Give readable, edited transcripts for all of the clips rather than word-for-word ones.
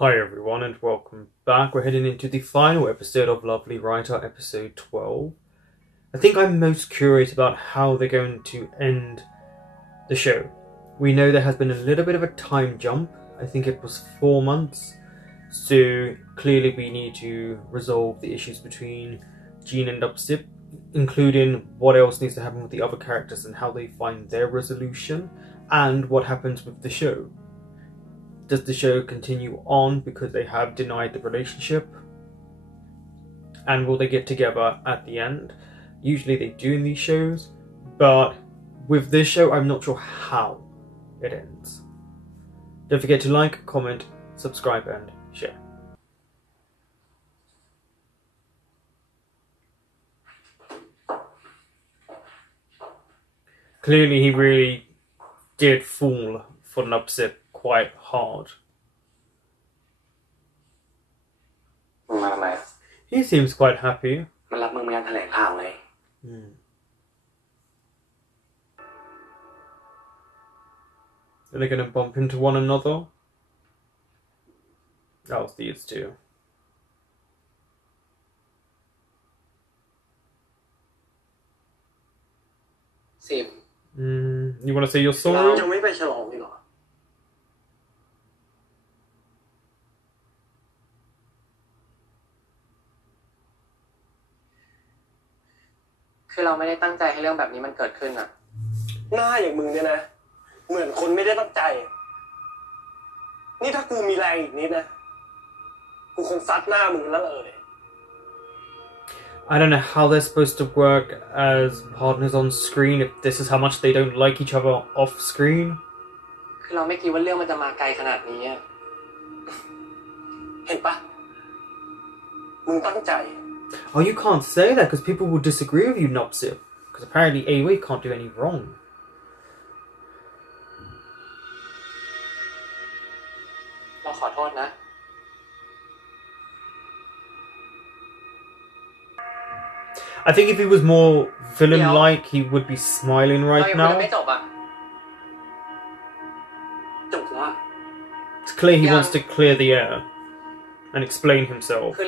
Hi everyone and welcome back. We're heading into the final episode of Lovely Writer, episode 12. I think I'm most curious about how they're going to end the show. We know there has been a little bit of a time jump. I think it was 4 months. So clearly we need to resolve the issues between Jean and Upsip, including what else needs to happen with the other characters and how they find their resolution, and what happens with the show. Does the show continue on because they have denied the relationship? And will they get together at the end? Usually they do in these shows, but with this show, I'm not sure how it ends. Don't forget to like, comment, subscribe, and share. Clearly, he really did fall for Nupsip quite hard. He seems quite happy. Are they going to bump into one another? Oh, these two. You want to say you're sorry? He seems I don't know how they're supposed to work as partners on screen if this is how much they don't like each other off screen. Oh, you can't say that because people will disagree with you, Nopsip. Because apparently AOA can't do any wrong. I think if he was more villain-like, he would be smiling right now. It's clear he wants to clear the air and explain himself.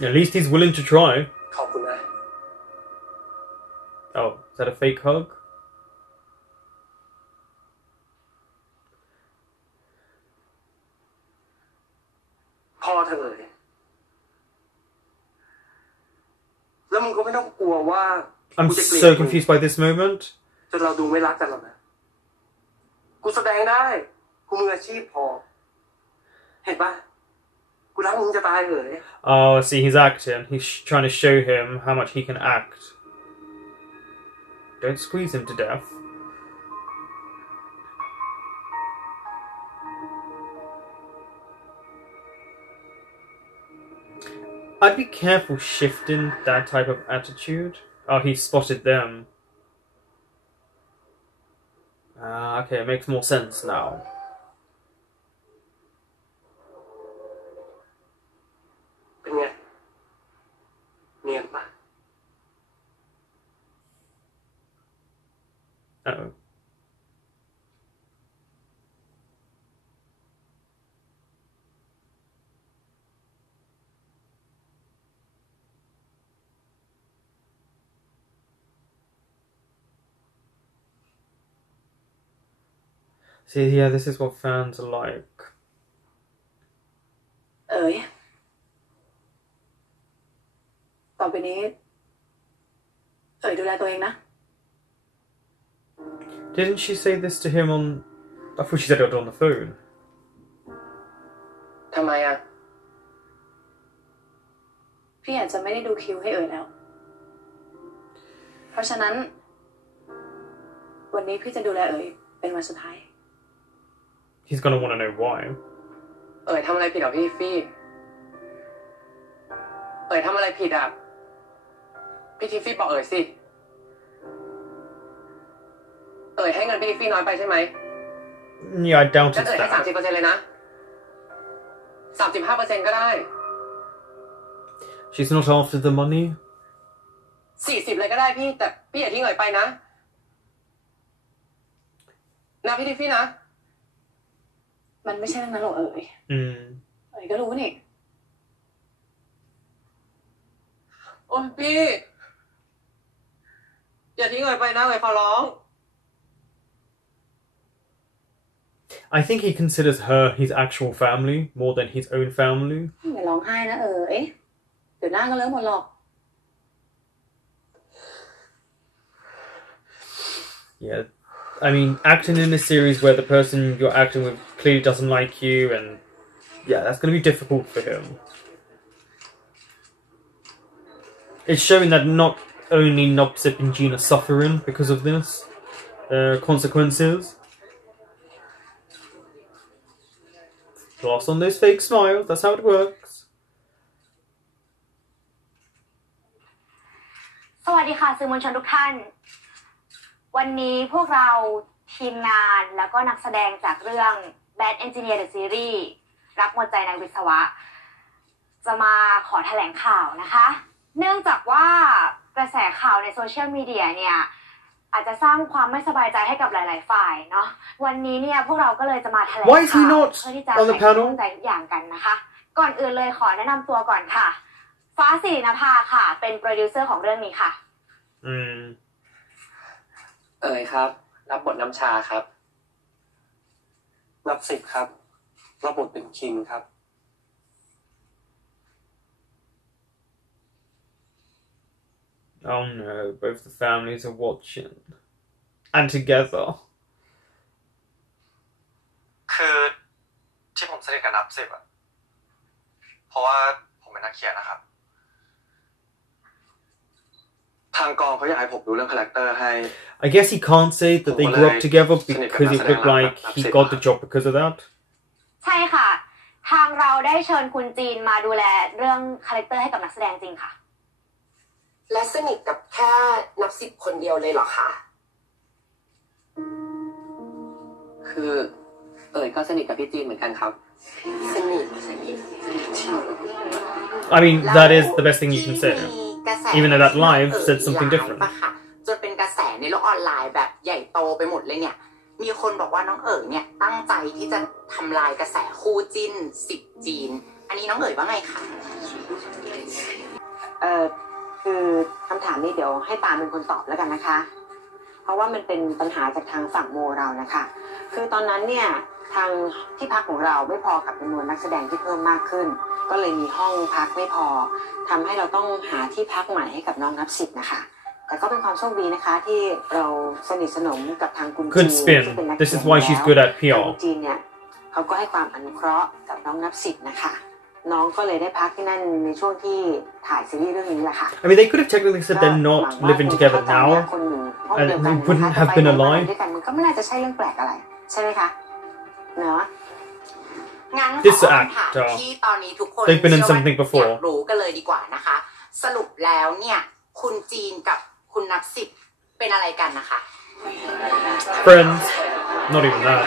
At least he's willing to try. Oh, is that a fake hug? I'm so confused by this moment. Oh, see, he's acting. He's trying to show him how much he can act. Don't squeeze him to death. I'd be careful shifting that type of attitude. Oh, he spotted them. Okay, it makes more sense now. Uh-oh. See, yeah, this is what fans are like. Didn't she say this to him on... I thought she said it on the phone. He's gonna want to know why. Yeah, I doubt it's that. She's not after the money. 40เลยก็ได้พี่แต่พี่อย่าทิ้งเอ๋ยไปนะ นะพี่นะมันไม่ใช่เรื่องนั้นหรอกเอ๋ยก็รู้นี่โอ้ยพี่อย่าทิ้งเอ๋ยไปนะเอ๋ยขอร้อง I think he considers her his actual family more than his own family. อย่าร้องไห้นะเอ๋ยเดี๋ยวหน้าก็เลอะหมดหรอก Yeah, I mean, acting in a series where the person you're acting with clearly doesn't like you, and yeah, that's going to be difficult for him. It's showing that not only Nopsip and Jean are suffering because of this, consequences. Gloss on those fake smiles, that's how it works. สวัสดีค่ะสื่อมวลชนทุกท่านวันนี้พวกเราทีมงานแล้วก็นักแสดงจากเรื่อง Bad Engineer the Series รักหมดใจนายวิศวะจะมาขอแถลงข่าวนะคะเนื่องจากว่ากระแสข่าวในโซเชียลมีเดียเนี่ยอาจจะสร้างความไม่สบายใจให้กับหลายๆฝ่ายเนาะวันนี้เนี่ยพวกเราก็เลยจะมาแถลงข่าวเพื่อที่จะไขข้อข้องใจทุกอย่างกันนะคะก่อนอื่นเลยขอแนะนำตัวก่อนค่ะฟ้าศิรินภาค่ะเป็นโปรดิวเซอร์ของเรื่องนี้ค่ะเอ๋ยครับรับบทน้ำชาครับนับ10ครับรับบทเป็นคิงครับ Oh no, both the families are watching. And together. คือที่ผมสนิทกับนับ10อ่ะเพราะว่าผมเป็นนักเขียนนะครับทางกองเขาอยากให้ผมดูเรื่องคาแรคเตอร์ให้ I guess he can't say that they grew up together because it looked like he got the job because of that. ใช่ค่ะทางเราได้เชิญคุณจีนมาดูแลเรื่องคาแรคเตอร์ให้กับนักแสดงจริงค่ะและสนิทกับแค่นับ10คนเดียวเลยเหรอคะคือเอ๋ยก็สนิทกับพี่จีนเหมือนกันครับสนิท I mean, that is the best thing you can say. Even though that live said something different. จนเป็นกระแสในโลกออนไลน์แบบใหญ่โตไปหมดเลยเนี่ยมีคนบอกว่าน้องเอ๋ยเนี่ยตั้งใจที่จะทำลายกระแสคู่จิ้น10จีนอันนี้น้องเอ๋ยว่าไงคะคือคำถามนี้เดี๋ยวให้ปาเป็นคนตอบแล้วกันนะคะเพราะว่ามันเป็นปัญหาจากทางฝั่งโมเรานะคะคือตอนนั้นเนี่ยทางที่พักของเราไม่พอกับจำนวนนักแสดงที่เพิ่มมากขึ้นก็เลยมีห้องพักไม่พอทำให้เราต้องหาที่พักใหม่ให้กับน้องนับ10นะคะแต่ก็เป็นความโชคดีนะคะที่เราสนิทสนมกับทางคุณจีนที่เป็นนักเขียนแล้วจีนเนี่ยเขาก็ให้ความอนุเคราะห์กับน้องนับ10นะคะน้องก็เลยได้พักที่นั่นในช่วงที่ถ่ายซีรีส์เรื่องนี้แหละค่ะ I mean, they could have technically said they're not living together now, and they wouldn't have been alive. มันก็ไม่น่าจะใช่เรื่องแปลกอะไรใช่ไหมคะเนาะงั้นขอคำถามที่ตอนนี้ทุกคนอยากรู้กันเลยดีกว่านะคะสรุปแล้วเนี่ยคุณจีนกับคุณนับ10เป็นอะไรกันนะคะ Friends, not even that.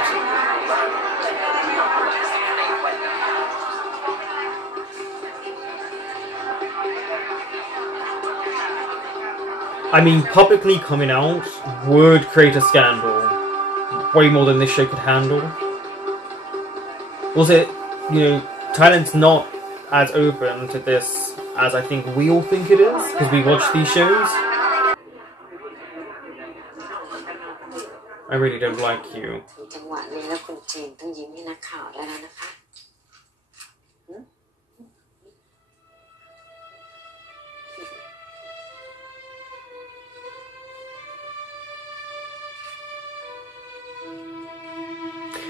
I mean, publicly coming out would create a scandal. Way more than this show could handle. Was it, Thailand's not as open to this as I think we all think it is, because we watch these shows. I really don't like you. จังหวะนี้แล้วคุณจีนต้องยิ้มให้นักข่าวได้แล้วนะคะ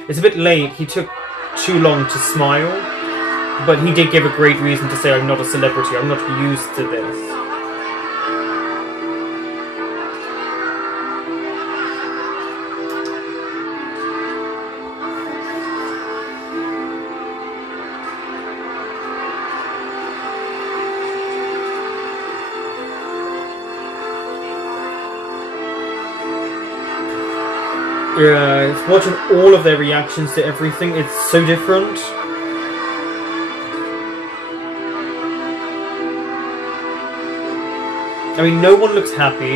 It's a bit late. He took too long to smile, but he did give a great reason to say, I'm not a celebrity, I'm not used to this. Yeah, watching all of their reactions to everything, it's so different. I mean, no one looks happy,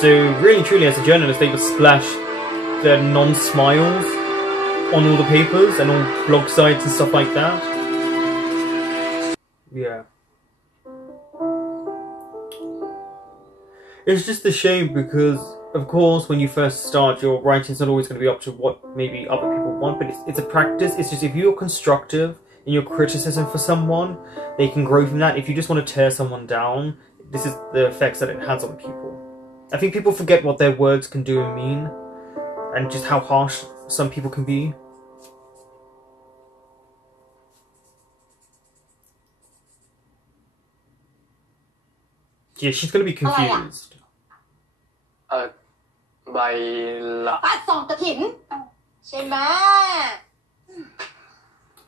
so really and truly as a journalist, they just splash the non-smiles on all the papers and on blog sites and stuff like that. Yeah. It's just a shame because, of course, when you first start, your writing's not always going to be up to what maybe other people want, but it's a practice. It's just if you're constructive in your criticism for someone, they can grow from that. If you just want to tear someone down, this is the effects that it has on people. I think people forget what their words can do and mean, and just how harsh some people can be. Yeah, she's gonna be confused. ใบละ ป้าสองกระถิ่นใช่ไหม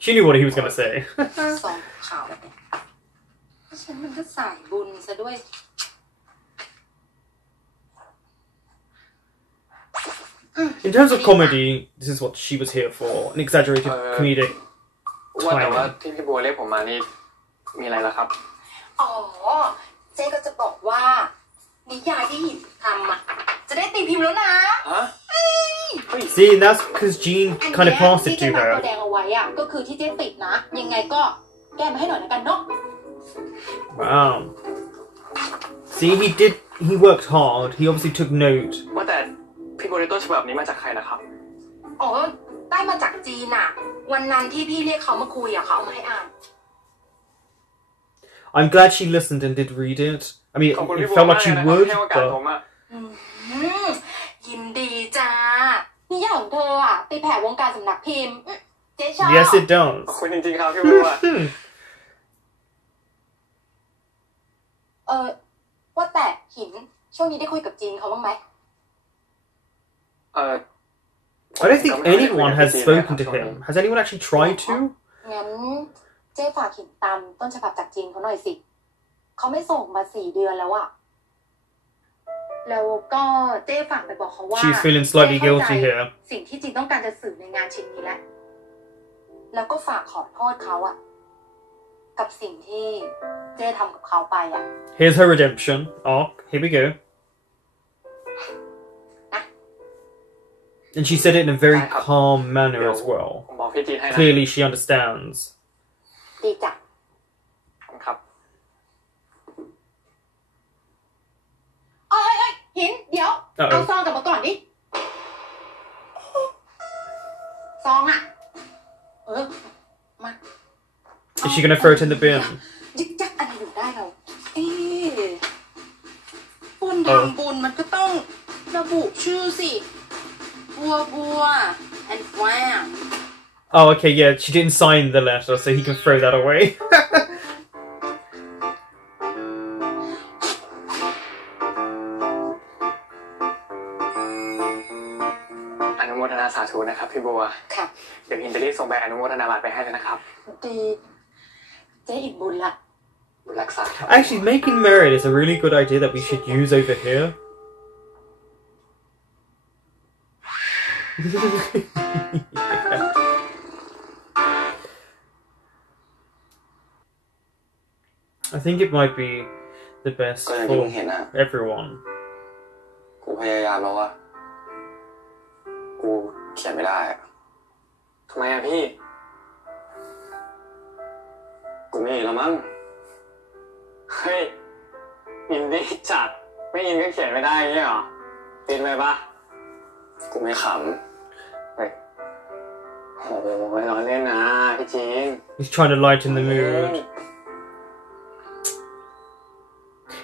She knew what he was gonna say. สองเขาฉันมันก็สายบุญซะด้วย In terms of comedy, this is what she was here for, an exaggerated comedic ว่าแต่ว่า timing. ที่พี่บัวเรียกผมมานี่มีอะไรล่ะครับ อ๋อเจ๊ก็จะบอกว่านิยายที่หินทำอ่ะจะได้ตีพิมพ์แล้วนะ ฮะ See, that's because Jean kind of passed it ที่เจ๊ to ฝากตัว her. แดงเอาไว้อ่ะก็คือที่เจ๊ติดนะยังไงก็แก้มาให้หน่อยแล้วกันเนาะ Wow. See, he worked hard. He obviously took note. ว่าแต่พี่บัวได้ต้นฉบับนี้มาจากใครนะครับ อ๋อได้มาจากจีนอ่ะวันนั้นที่พี่เรียกเขามาคุยอ่ะเขาเอามาให้อ่าน I'm glad she listened and did read it. I mean, ขอบคุณ it พี่บัว felt มาก like เล she ยนะครับ would, ให้โอกาสผม but อะ ยินดีจ้านิยายของเธออ่ะตีแผ่วงการสำนักพิมพ์เจ๊ชอบ yes, it ขอบ does. คุณจริงๆครับพี่บัว ว่าแต่หินช่วงนี้ได้คุยกับจีนเขาบ้างไหม I don't think anyone has spoken to him. Has anyone actually tried to? งั้นเจ๊ฝากหินตามต้นฉบับจากจีนเขาหน่อยสิเขาไม่ส่งมา4 เดือนแล้วอะแล้วก็เจ๊ฝากไปบอกเขาว่า She's feeling slightly guilty here. สิ่งที่จีนต้องการจะสื่อในงานชิ้นนี้แหละแล้วก็ฝากขอโทษเขาอะกับสิ่งที่เจ๊ทำกับเขาไปอะ Here's her redemption arc. Here we go. And she said it in a very calm manner as ผม well. บอกพี่จีนให้นะ Clearly, she understands. ดีจ้ะ ครับ เอ้ยหินเดี๋ยวเอาซองกลับมาก่อนดิซองอะมา Is she gonna throw it in the bin? ยึกยักอะไรอยู่ได้เราบุญทำบุญมันก็ต้องระบุชื่อสิบัว and Wham Oh, okay, yeah, she didn't sign the letter, so he can throw that away. อนุโมทนาสาธุนะครับพี่บัว ค่ะ เดี๋ยวหินจะรีบส่งใบอนุโมทนาบัตรไปให้เลยนะครับ ดีเจ๊อิ่มบุญละ บุญรักษาครับ Actually, making merit is a really good idea that we should use over here. I think it might be the best ก็อย่างที่ for มึงเห็นอะ everyone. กูพยายามแล้วอะกูเขียนไม่ได้อะ ทำไมอะพี่ กูไม่แล้วมั้ง เฮ้ยอินดี้จัดไม่อินก็เขียนไม่ได้เงี้ยเหรอปินไปปะ กูไม่ข เฮ้ยโอ้ยล้อเล่นนะพี่จีน He's trying to lighten the mood.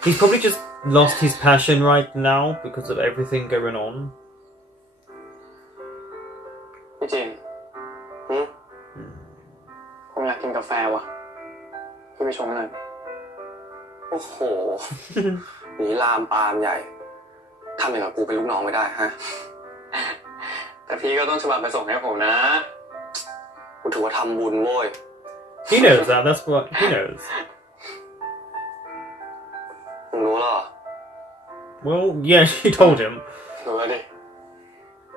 He's probably just lost his passion right now because of everything going on. พี่จีนผมอยากกินกาแฟว่ะพี่ไปชงให้หน่อย ำโอ้โห นี่ลามปามใหญ่ทำอย่างกับกูเป็นลูกน้องไม่ได้ฮะ แต่พี่ก็ต้องฉบับไปส่งให้ผมนะ กูถือว่าทำบุญโว้ย He knows that. That's what he knows. มึงรู้แล้วเหรอ Well, yeah, she told him. รู้แล้วดิ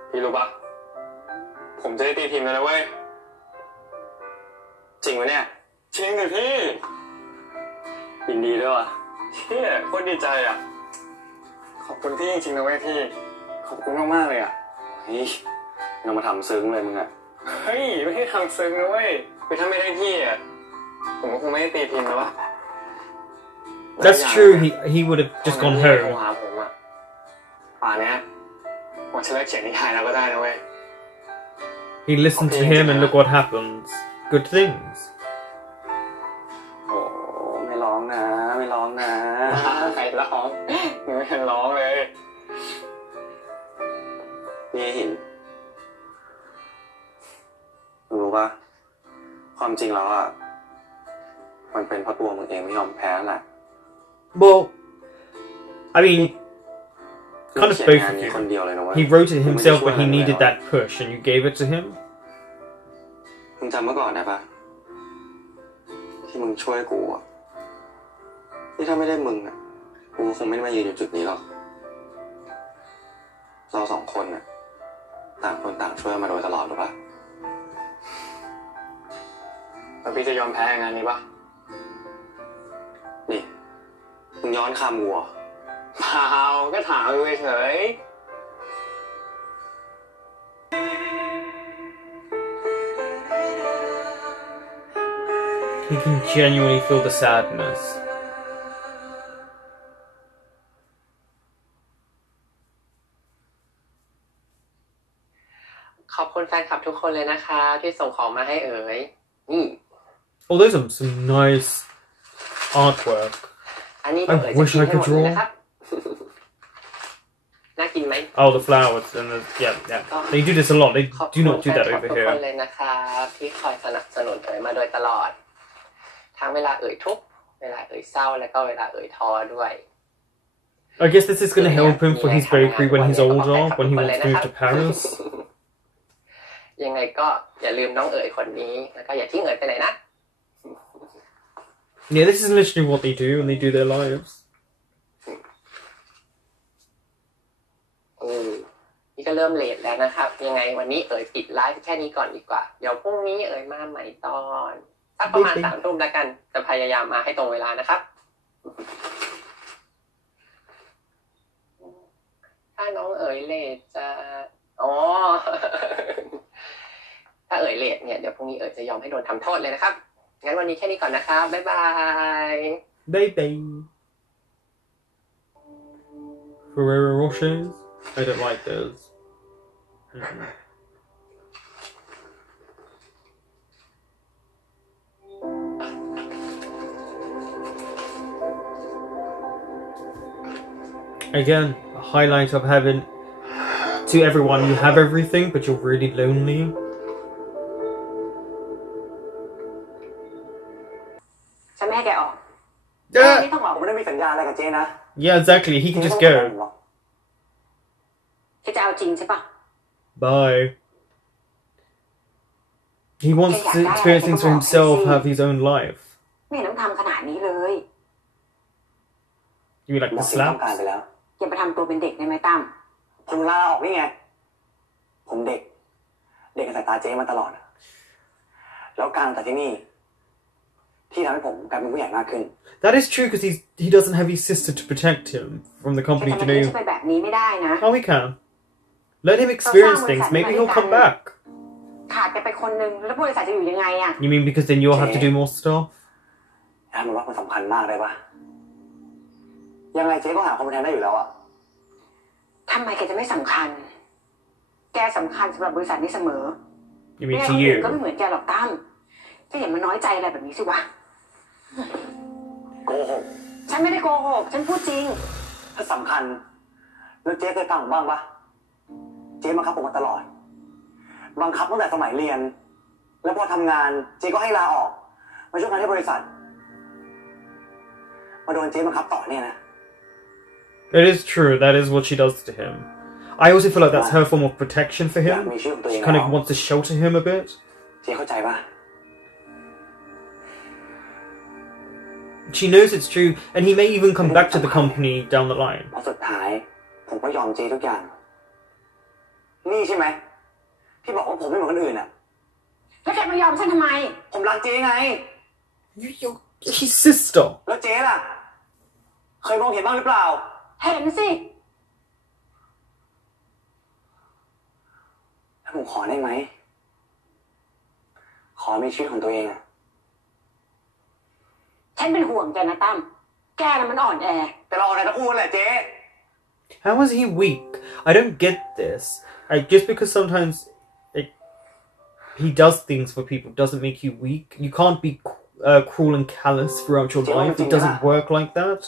พี่รู้ปะผมจะได้ตีพิมพ์แล้วนะเว้ย จริงไหมเนี่ย จริงดิพี่ยินดีด้วยว่ะเชี่ยโคตรดีใจอ่ะขอบคุณพี่จริงๆนะเว้ยพี่ขอบคุณมากๆเลยอ่ะ เฮ้ยยังมาทำซึ้งเลยมึงอะ เฮ้ยไม่ได้ทำซึ้งนะเว้ยคือถ้าไม่ได้พี่อ่ะผมก็คงไม่ได้ตีพิมพ์แล้ววะ That's true. He would have just gone โทร home. หาผมอ่ะป่านเนี้ยผมจะเลิกเขียนนิยายแล้วก็ได้นะเว้ย He listened to him, and look what happens. Good things. โอ้ไม่ร้องนะไม่ร้องนะ ใครร้องยังไม่ทันร้องเลย นี่หินรู้ปะความจริงแล้วอะมันเป็นเพราะตัวมึงเองไม่ยอมแพ้แหละ Well, I mean, kind of เขียน both งาน of นี้ you. คนเดียวเลยนะเว้ย He wrote it himself, but he needed that push, and you gave it to him. มึงจำเมื่อก่อนได้ปะที่มึงช่วยกูอะที่ถ้าไม่ได้มึงอะกูคงไม่ได้มายืนอยู่จุดนี้หรอกเราสองคนอะต่างคนต่างช่วยมาโดยตลอดหรือปะ แล้วพี่จะยอมแพ้งานนี้ปะ นี่มึงย้อนคำกูเหรอ เปล่าก็ถามดูเฉย He can genuinely feel the sadness. ขอบคุณแฟนคลับทุกคนเลยนะคะที่ส่งของมาให้เอ๋ยนี่ Oh, those are some nice artwork. อันนี้เดี๋ยวเอ๋ยจะกินให้หมดเลยนะครับ น่ากินไหม Oh, the flowers and the yeah. They do this a lot. They ขอบคุ do ณ not do แฟน that คลับ over ทุกคน here. เลยนะคะที่คอยสนับสนุนเอ๋ยมาโดยตลอด ทั้งเวลาเอ๋ยทุกข์เวลาเอ๋ยเศร้าแล้วก็เวลาเอ๋ยท้อด้วย I guess this is going to help him for his bakery when he's older, when he wants to move to Paris. ยังไงก็อย่าลืมน้องเอ๋ยคนนี้แล้วก็อย่าทิ้งเอ๋ยไปไหนนะ Yeah, this is literally what they do when they do their lives. นี่ก็เริ่มเลทแล้วนะครับยังไงวันนี้เอ๋ยปิดไลฟ์แค่นี้ก่อนดีกว่าเดี๋ยวพรุ่งนี้เอ๋ยมาใหม่ตอนสักประมาณ3 ทุ่มแล้วกันจะพยายามมาให้ตรงเวลานะครับถ้าน้องเอ๋ยเลทจะอ๋อ ถ้าเอ๋ยเลทเนี่ยเดี๋ยวพรุ่งนี้เอ๋ยจะยอมให้โดนทำโทษเลยนะครับงั้นวันนี้แค่นี้ก่อนนะครับบ๊ายบาย Bye. Ferrero Rochers? I don't like those. Again, a highlight of having to everyone, you have everything, but you're really lonely. ฉันไม่ให้แกออก Yeah, ไม่ต้องออก ผมไม่ได้มีสัญญาอะไรกับเจ๊นะ yeah, exactly. He can just go. แกจะเอาจริงใช่ปะ Bye. He wants to experience things for himself, have his own life. ไม่เห็นต้องทำขนาดนี้เลย You mean like หม the ดสิ่งต้องการ slaps? ไปแล้ว อย่าไปทำตัวเป็นเด็กได้ไหมตั้ม ผมลาออกนี่ไง ผมเด็กกับสายตาเจ๊มาตลอดอะแล้วการแต่ที่นี่ ที่ทำให้ผมกลายเป็นผู้ใหญ่มากขึ้น That is true because he doesn't have his sister to protect him from the แก company จะ to มาทิ้ง know. ฉันไปแบบนี้ไม่ได้นะ Oh, he can. Let him experience things. Maybe he'll come back. ขาดแกไปคนนึงแล้วบริษัทจะอยู่ยังไงอะ You mean because then you'll have to do more stuff? ถ้ามันว่ามันสำคัญมากได้ปะยังไงเจ๊ก็หาคนมาแทนได้อยู่แล้วอะ ทำไมแกจะไม่สำคัญ แกสำคัญสำหรับบริษัทนี้เสมอ You ไม่ mean งั้น to คนอื่นก็ you? ไม่เหมือนแกหรอกตั้มก็อย่ามาน้อยใจอะไรแบบนี้สิวะ โกหก ฉันไม่ได้โกหก ฉันพูดจริง ถ้าสำคัญ แล้วเจ๊เคยฟังผมบ้างปะเจ๊บังคับผมมาตลอด บังคับตั้งแต่สมัยเรียน แล้วพอทำงานเจ๊ก็ให้ลาออก มาช่วยงานที่บริษัท มาโดนเจ๊บังคับต่อเนี่ยนะ It is true. That is what she does to him. I also feel like that's her form of protection for อยาก him. มีชีวิตของตัวเอ She ง kind แล้ว of wants to shelter him a bit. เจ๊เข้าใจปะ She knows it's true, and he may even come back to the company down the line. พอสุดท้าย ผมก็ยอมเจ๊ทุกอย่าง นี่ใช่ไหมที่บอกว่าผมไม่เหมือนคนอื่นอะ แล้วแกมายอมฉันทำไม ผมรักเจ๊ไง You're his sister. แล้วเจ๊ล่ะ เคยมองเห็นบ้างหรือเปล่า เห็นสิ ขอได้ไหมขอมีชีวิตของตัวเองอะฉันเป็นห่วงแกนะตั้มแกน่ะมันอ่อนแอแต่เราอะไรทั้งคู่แหละเจ๊ How is he weak? I don't get this. Just because sometimes he does things for people doesn't make you weak. You can't be cruel and callous throughout your life. It doesn't work like that.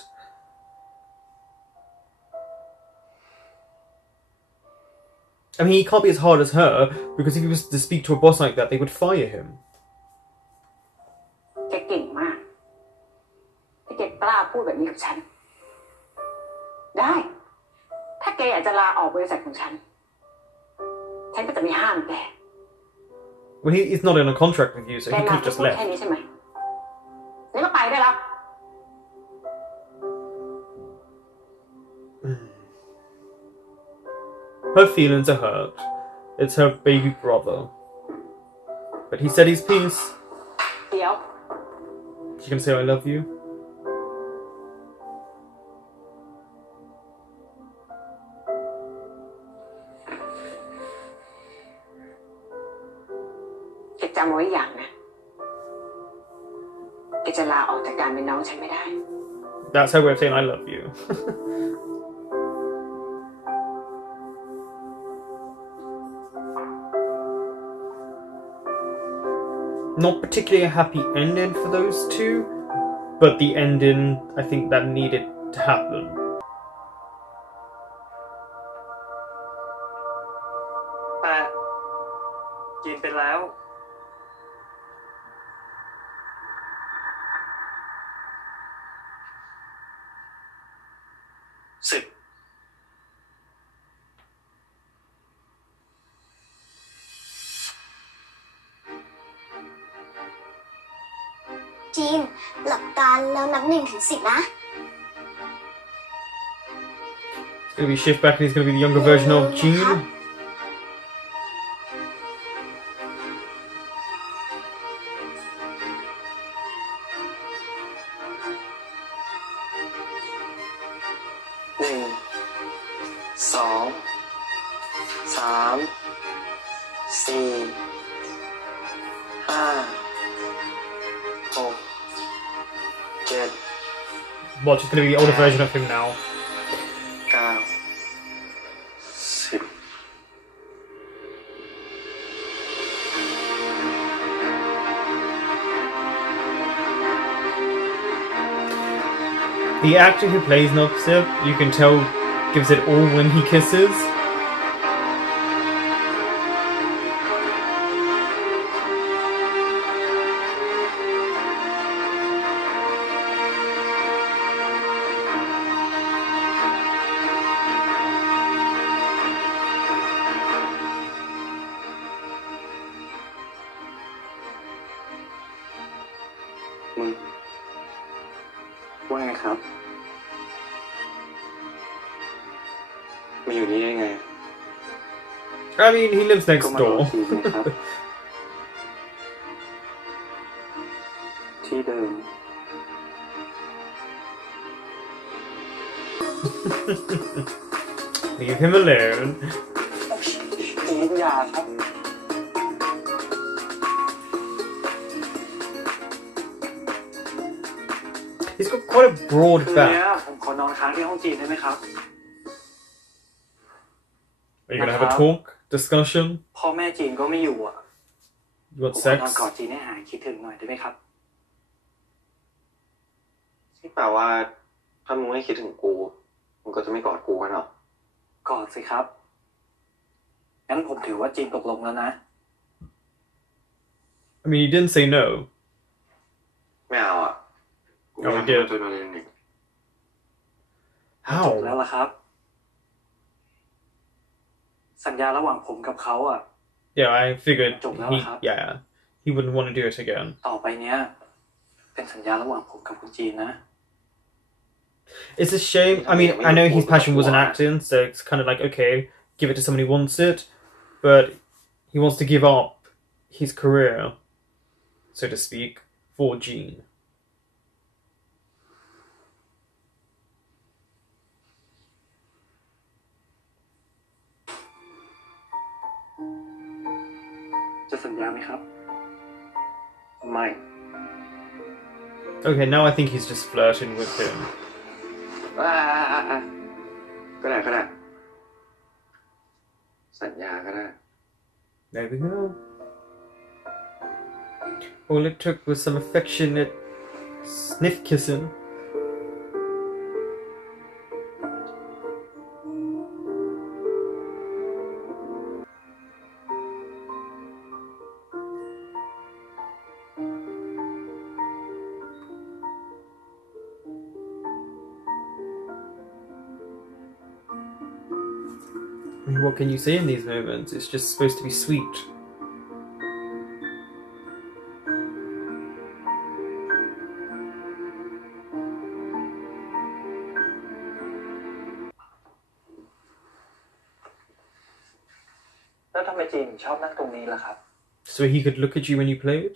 I mean, he can't be as hard as her, because if he was to speak to a boss like that, they would fire him. แกเก่งมากที่แกกล้าพูดแบบนี้กับฉันได้ถ้าแกอยากจะลาออกบริษัทของฉันก็จะไม่ห้ามแก Well, he's not in a contract with you, so แก he มา could have แค่ just พูด left. แค่นี้ใช่ไหมนี่ก็ไปได้แล้ว Her feelings are hurt. It's her baby brother. But he said his piece. เดี๋ยว She can say I love you. แกจำไว้อย่างนะแกจะลาออกจากการเป็นน้องฉันไม่ได้ That's her way of saying I love you. Not particularly a happy ending for those two, but the ending I think that needed to happen. แต่กินไปแล้ว10จีนหลับตาแล้วนับ1 ถึง 10นะ It's gonna be shift back and he's gonna be the younger version of Jean. 'Watch, it's gonna be the older version of him now. 9 10 The actor who plays Noxip, you can tell, gives it all when he kisses.มึงว่าไงครับมาอยู่นี่ได้ไง I mean, he lives next ก็มา door. ทีนะครับ ที่เดิม Leave him alone. จีนยาครับ He's got quite a broad คืนนี้ back. ผมขอนอนค้างที่ห้องจีนได้ไหมครับ Are you gonna have a talk? Discussion? พ่อแม่จีนก็ไม่อยู่อ่ะ You want ผมขอนอน sex? กอดจีนให้หายคิดถึงหน่อยได้ไหมครับ ที่แปลว่าถ้ามึงไม่คิดถึงกูมึงก็จะไม่กอดกูกันหรอก อดสิครับ งั้นผมถือว่าจีนตกลงแล้วนะ I mean, he didn't say no. ไม่เอาอ่ะ Oh, he did. จบ How? แล้วล่ะครับ สัญญาระหว่างผมกับเขาอ่ะ Yeah, I figured Jump now, huh? he wouldn't want to do it again. ต่อไปเนี้ย เป็นสัญญาระหว่างผมกับคุณจีนนะ It's a shame. I mean, I know his passion was in acting, so it's kind of like, okay, give it to someone who wants it, but he wants to give up his career, so to speak, for Gene. จะสัญญาไหมครับ ไม่ Okay, now I think he's just flirting with him. ก็ได้สัญญาก็ได้ There we go. All it took was some affectionate sniff kissing. I mean, what can you say in these moments? It's just supposed to be sweet. So he could look at you when you played?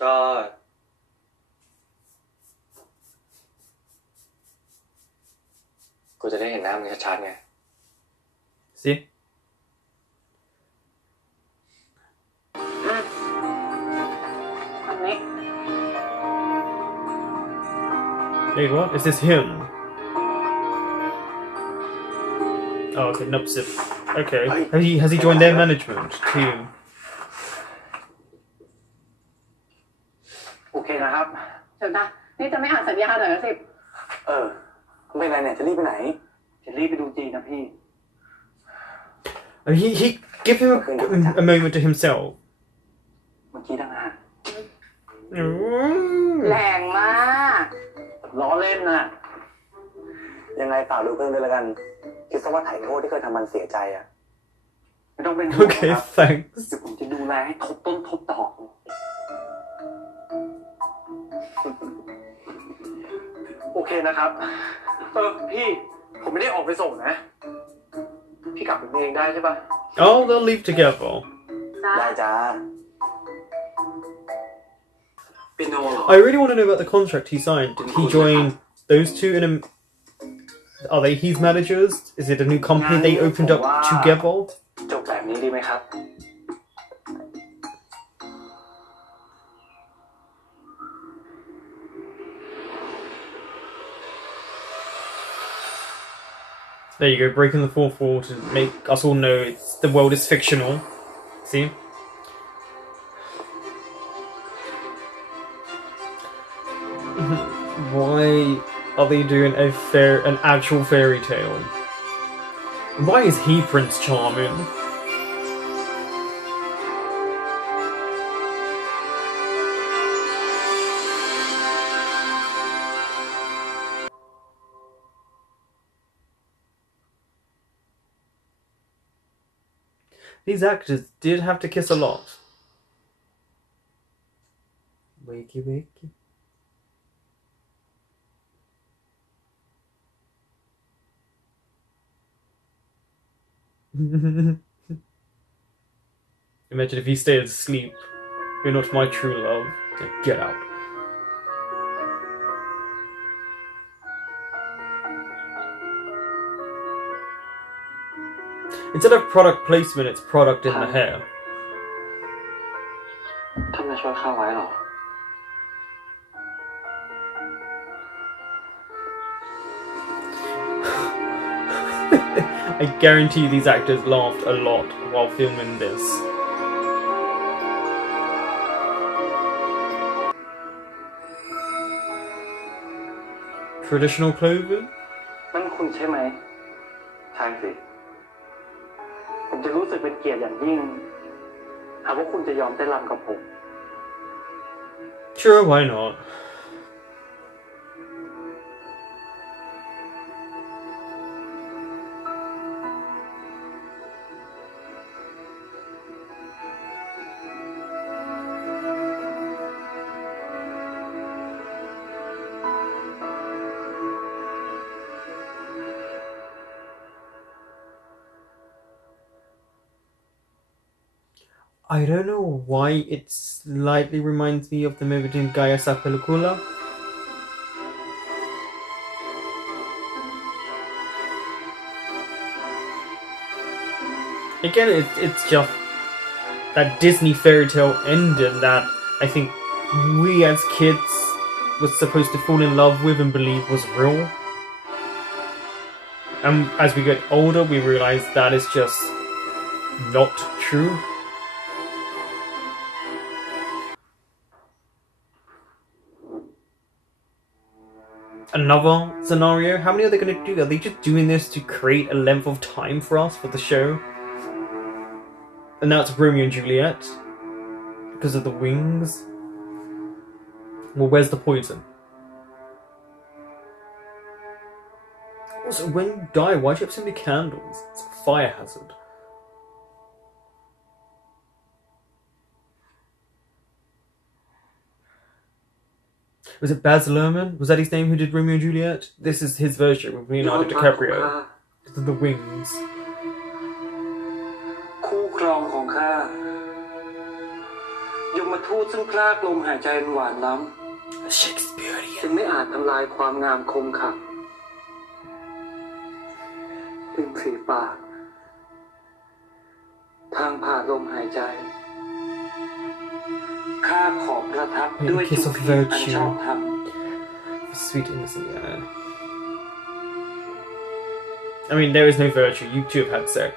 กูจะได้เห็นหน้ามึงชัดๆไง See? Wait, what? Is this him? Oh, okay, Nupsip. Okay. Has he joined their management team? โอเคนะครับ เดี๋ยวนะนี่จะไม่อ่านสัญญาหน่อยเหรอสิ ไม่เป็นไรเนี่ยจะรีบไปไหน จะรีบไปดูจีนนะพี่ I mean, he give him a moment to himself. เมื่อกี้ต่างหาก แรงมาก ล้อเล่นน่ะ ยังไงฝากดูเพื่อนด้วยละกัน คิดซะว่าไถ่โทษที่เคยทำมันเสียใจอ่ะ ไม่ต้องเป็นห่วง Okay, ครับ thanks. เดี๋ยวผมจะดูแลให้ทบต้นทบดอก โอเคนะครับ พี่ ผมไม่ได้ออกไปส่งนะ พี่กลับเป็นเองได้ใช่ปะ Oh, they'll leave together. ได้จ้า I really want to know about the contract he signed. Did he join those two in a... Are they his managers? Is it a new company they opened up together? จบแบบนี้ดีไหมครับ There you go, breaking the fourth wall to make us all know the world is fictional. See? Why are they doing an actual fairy tale? Why is he Prince Charming? These actors did have to kiss a lot. Wakey wakey. Imagine if he stayed asleep. You're not my true love. Then get out. Instead of product placement, it's product in the hair. ท่านมาช่วยข้าไว้หรอ I guarantee these actors laughed a lot while filming this. Traditional clothing? นั่นคุณใช่ไหม ใช่สิ ผมจะรู้สึกเป็นเกียรติอย่างยิ่ง หากว่าคุณจะยอมเต้นรำกับผม Sure, why not? I don't know why it slightly reminds me of the movie in Gaia sa Pelicula. Again, it's just that Disney fairy tale ending that I think we as kids were supposed to fall in love with and believe was real. And as we get older, we realize that is just not true. Another scenario, how many are they going to do? Are they just doing this to create a length of time for us for the show? And now it's Romeo and Juliet because of the wings. Well, where's the poison? Also, when you die, why do you have so many candles? It's a fire hazard. Was it Baz Luhrmann? Was that his name who did Romeo and Juliet? This is his version with Leonardo DiCaprio. Because of the wings. คู่ครองของข้ายมทูตซึ่งพลากลมหายใจหวานล้ำจึงไม่อาจทำลายความงามคมขำริมฝีปากทางผ่าลมหายใจข้าขอประทับด้วยจุฬีอันชอบธรรม Sweet innocent, yeah. I mean, there is no virtue. You two have had sex.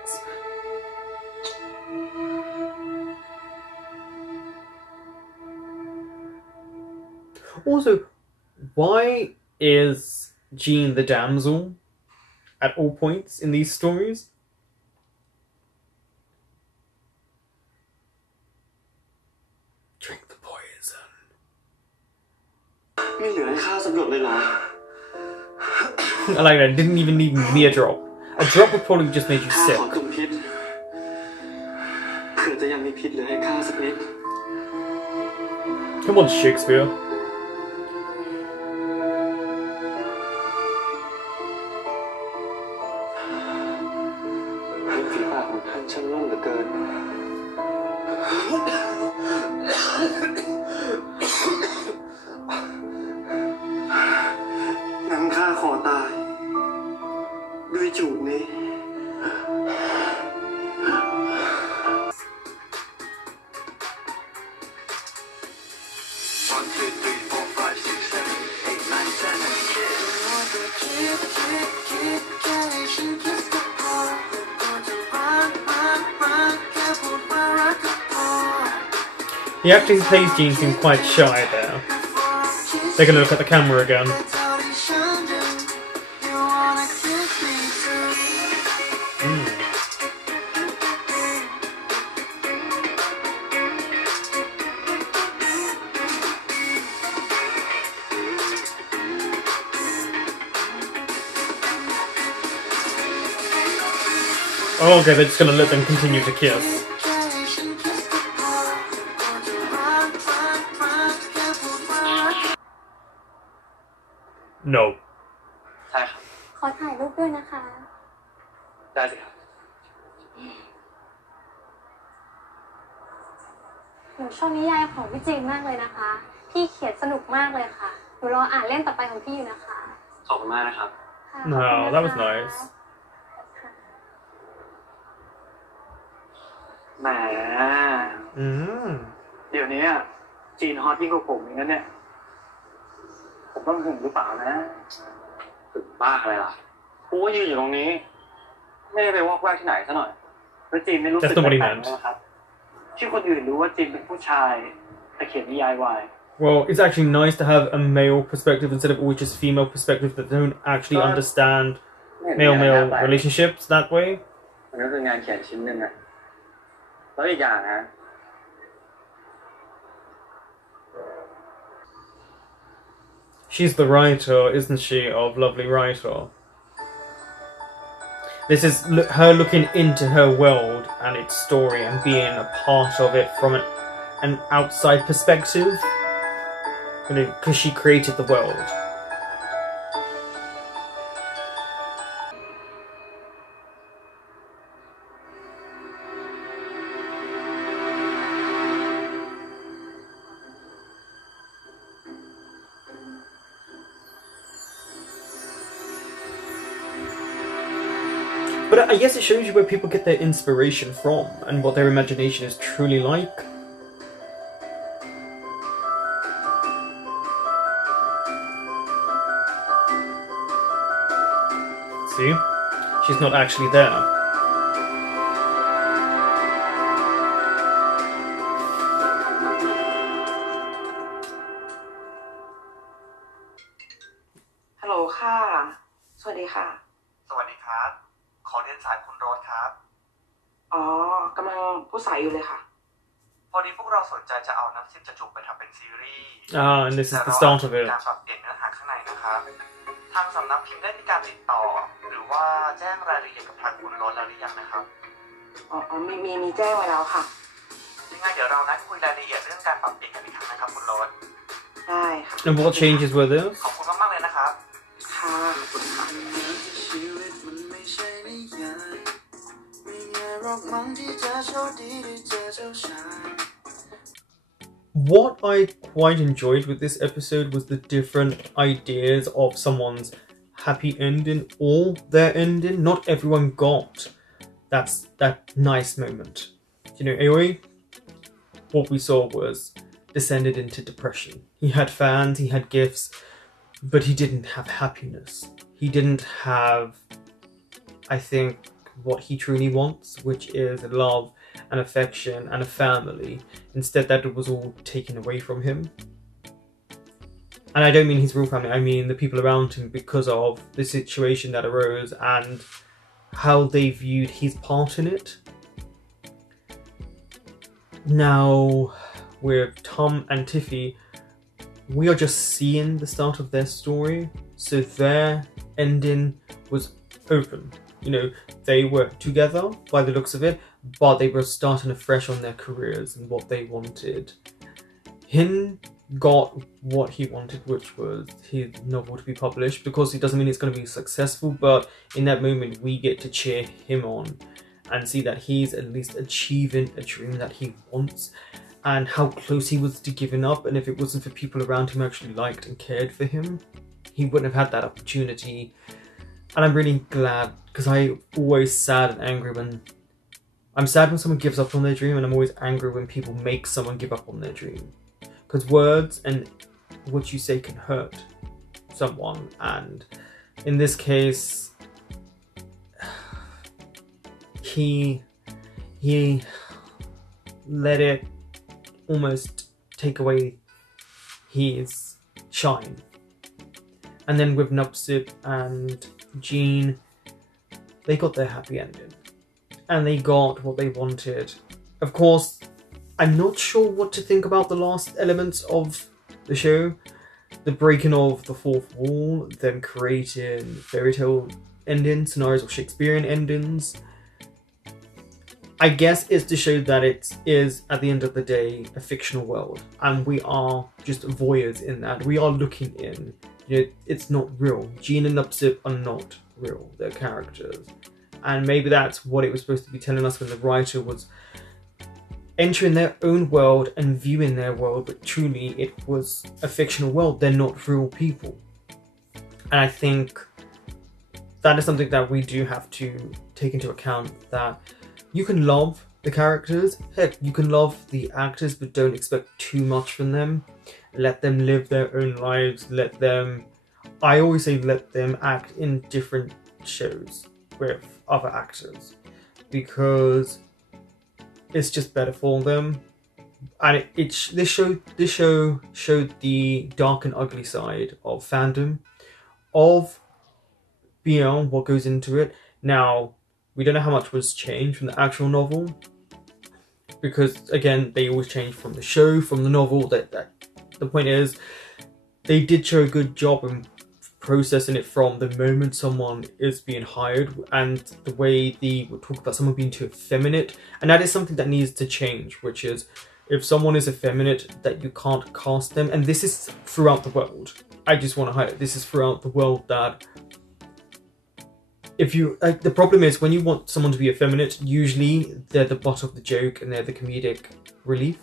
Also, why is Jean the damsel at all points in these stories? Drink the poison. ไม่เหลือให้ข้าสักหยดเลยเหรอ I like that. It didn't even need me a drop. A drop would probably just make you ข้า sick. ขอจุ่มพิษเผื่อจะยังมีพิษเหลือให้ข้าสักนิด Come on, Shakespeare. ริมฝีปากของท่านช่างนุ่มเหลือเกินงั้นข้าขอตายด้วยจูบนี้ The actor who plays Jean seems quite shy there. They're gonna look at the camera again. Oh, okay, they're just gonna let them continue to kiss. No. ใช่ครับ ขอถ่ายรูปด้วยนะคะ ได้สิครับ หนูชอบนิยายของพี่จีนมากเลยนะคะ พี่เขียนสนุกมากเลยค่ะ หนูรออ่านเล่มต่อไปของพี่อยู่นะคะ ขอบคุณมากนะครับ ค่ะ No, ขอบคุณ that was นะคะ nice. แหม เดี๋ยวนี้อะจีนฮอตยิ่งกว่าผมอย่างนั้นเนี่ย ผมต้องหึงหรือเปล่านะหึงบ้าอะไรล่ะกูก็ยืนอยู่ตรงนี้ ไม่ได้ไปวอกแวกที่ไหนซะหน่อยแล้วจีนไม่รู้สึก That's not what he แปลก meant. ๆนะครับ ที่คนอื่นรู้ว่าจีนเป็นผู้ชายแต่เขียนนิยายวาย Well, it's actually nice to have a male perspective instead of always just female perspective that don't actually understand male-male relationships that way. มันก็คืองานเขียนชิ้นหนึ่งอะแล้วอีกอย่างนะ She's the writer, isn't she, of Lovely Writer? This is her looking into her world and its story and being a part of it from an outside perspective. Because she created the world. But I guess it shows you where people get their inspiration from and what their imagination is truly like. See? She's not actually there. Hello ค่ะ สวัสดีค่ะ สวัสดีครับ ขอเรียนสายคุณโรสครับ อ๋อกำลังพูดสายอยู่เลยค่ะ พอดีพวกเราสนใจจะเอานับสิบจะจุกไปทำเป็นซีรีส์ Ah, and this is the start of it. การปรับเปลี่ยนเนื้อหาข้างในนะครับ ทางสำนักพิมพ์ได้มีการติดต่อ หรือว่าแจ้งรายละเอียดกับทางคุณโรสแล้วหรือยังนะครับ อ๋อมีแจ้งไว้แล้วค่ะ ยังไงเดี๋ยวเรานัดคุยรายละเอียดเรื่องการปรับเปลี่ยนกันอีกครั้งนะครับคุณโรส ได้ค่ะ And what changes were those? ขอบคุณมากๆเลยนะครับ ค่ะขอบคุณค่ะ What I quite enjoyed with this episode was the different ideas of someone's happy ending or their ending. Not everyone got that nice moment. You know, Aoi, what we saw was descended into depression. He had fans, he had gifts, but he didn't have happiness. He didn't have, I think, what he truly wants, which is love and affection and a family. Instead, that was all taken away from him. And I don't mean his real family, I mean the people around him, because of the situation that arose and how they viewed his part in it. Now, with Tom and Tiffy, we are just seeing the start of their story, so their ending was open. You know, they were together by the looks of it, but they were starting afresh on their careers and what they wanted. Hin got what he wanted, which was his novel to be published, because it doesn't mean it's going to be successful, but in that moment we get to cheer him on and see that he's at least achieving a dream that he wants, and how close he was to giving up. And if it wasn't for people around him who actually liked and cared for him, he wouldn't have had that opportunity. And I'm really glad, because I'm always sad and angry when... I'm sad when someone gives up on their dream, and I'm always angry when people make someone give up on their dream. Because words and what you say can hurt someone, and in this case, he let it almost take away his shine. And then with Nupsip and Jean, they got their happy ending. And they got what they wanted. Of course, I'm not sure what to think about the last elements of the show. The breaking of the fourth wall, them creating fairy tale ending scenarios or Shakespearean endings. I guess it's to show that it is, at the end of the day, a fictional world. And we are just voyeurs in that. We are looking in. You know, it's not real. Jean and Nupsip are not real. They're characters. And maybe that's what it was supposed to be telling us when the writer was entering their own world and viewing their world, but truly it was a fictional world. They're not real people. And I think that is something that we do have to take into account, that you can love the characters, heck, you can love the actors, but don't expect too much from them. Let them live their own lives, let them, I always say let them act in different shows with other actors, because it's just better for them. And this show showed the dark and ugly side of fandom, of beyond what goes into it. Now, we don't know how much was changed from the actual novel, because again, they always change from the show, from the novel. That the point is, they did show a good job in processing it from the moment someone is being hired, and the way they would talk about someone being too effeminate. And that is something that needs to change, which is, if someone is effeminate, that you can't cast them. And this is throughout the world. I just want to highlight, this is throughout the world, that if you, like, the problem is when you want someone to be effeminate, usually they're the butt of the joke and they're the comedic relief.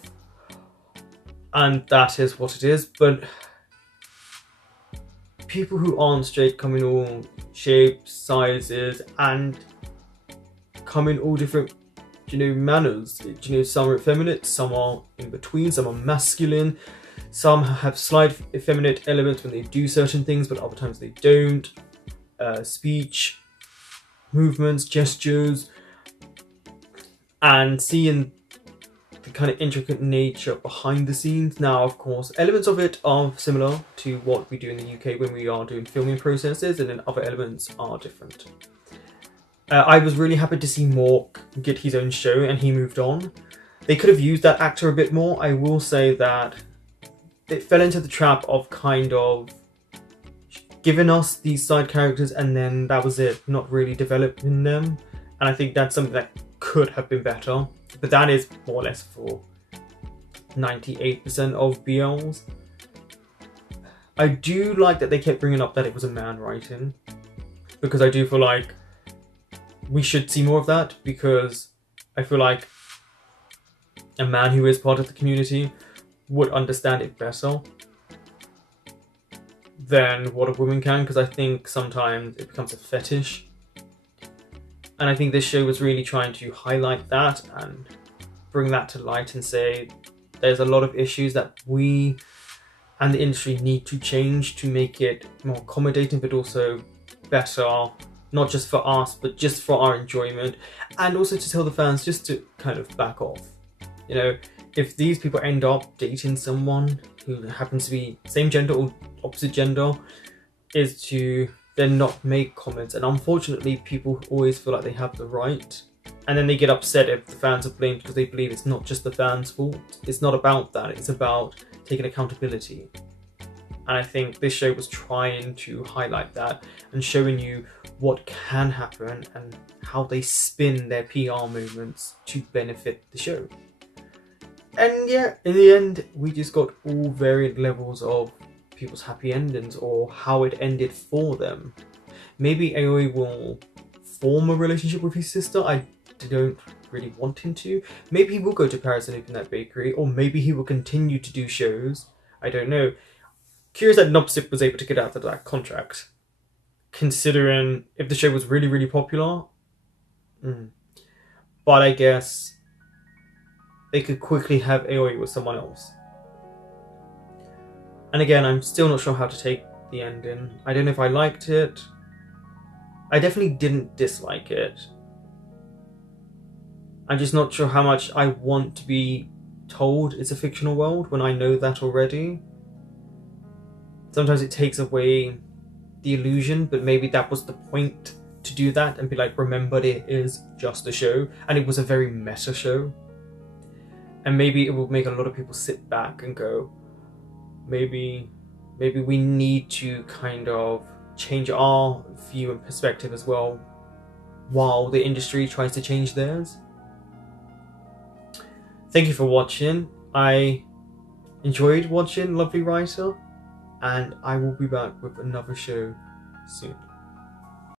And that is what it is. But people who aren't straight come in all shapes, sizes, and come in all different, manners. Some are effeminate, some are in between, some are masculine, some have slight effeminate elements when they do certain things, but other times they don't. Speech, movements, gestures, and seeing the kind of intricate nature behind the scenes. Now, of course, elements of it are similar to what we do in the UK when we are doing filming processes, and then other elements are different. I was really happy to see Mork get his own show, and he moved on. They could have used that actor a bit more. I will say that it fell into the trap of kind of giving us these side characters and then that was it, not really developing them. And I think that's something that could have been better. But that is more or less for 98% of BLs. I do like that they kept bringing up that it was a man writing, because I do feel like we should see more of that, because I feel like a man who is part of the community would understand it better than what a woman can, because I think sometimes it becomes a fetish. And I think this show was really trying to highlight that and bring that to light and say there's a lot of issues that we and the industry need to change to make it more accommodating, but also better, not just for us, but just for our enjoyment, and also to tell the fans just to kind of back off. If these people end up dating someone who happens to be same gender or opposite gender, is to then not make comments. And unfortunately, people always feel like they have the right, and then they get upset if the fans are blamed because they believe it's not just the fans' fault. It's not about that, it's about taking accountability. And I think this show was trying to highlight that and showing you what can happen and how they spin their PR movements to benefit the show. And yeah, in the end, we just got all varied levels of people's happy endings or how it ended for them. Maybe Aoi will form a relationship with his sister. I don't really want him to. Maybe he will go to Paris and open that bakery, or maybe he will continue to do shows. I don't know. Curious that Nopsip was able to get out of that contract, considering if the show was really, really popular. But I guess they could quickly have Aoi with someone else. And again, I'm still not sure how to take the ending. I don't know if I liked it. I definitely didn't dislike it. I'm just not sure how much I want to be told it's a fictional world when I know that already. Sometimes it takes away the illusion, but maybe that was the point, to do that and be like, remember, it is just a show, and it was a very meta show. And maybe it will make a lot of people sit back and go, maybe we need to kind of change our view and perspective as well, while the industry tries to change theirs. Thank you for watching. I enjoyed watching Lovely Writer, and I will be back with another show soon.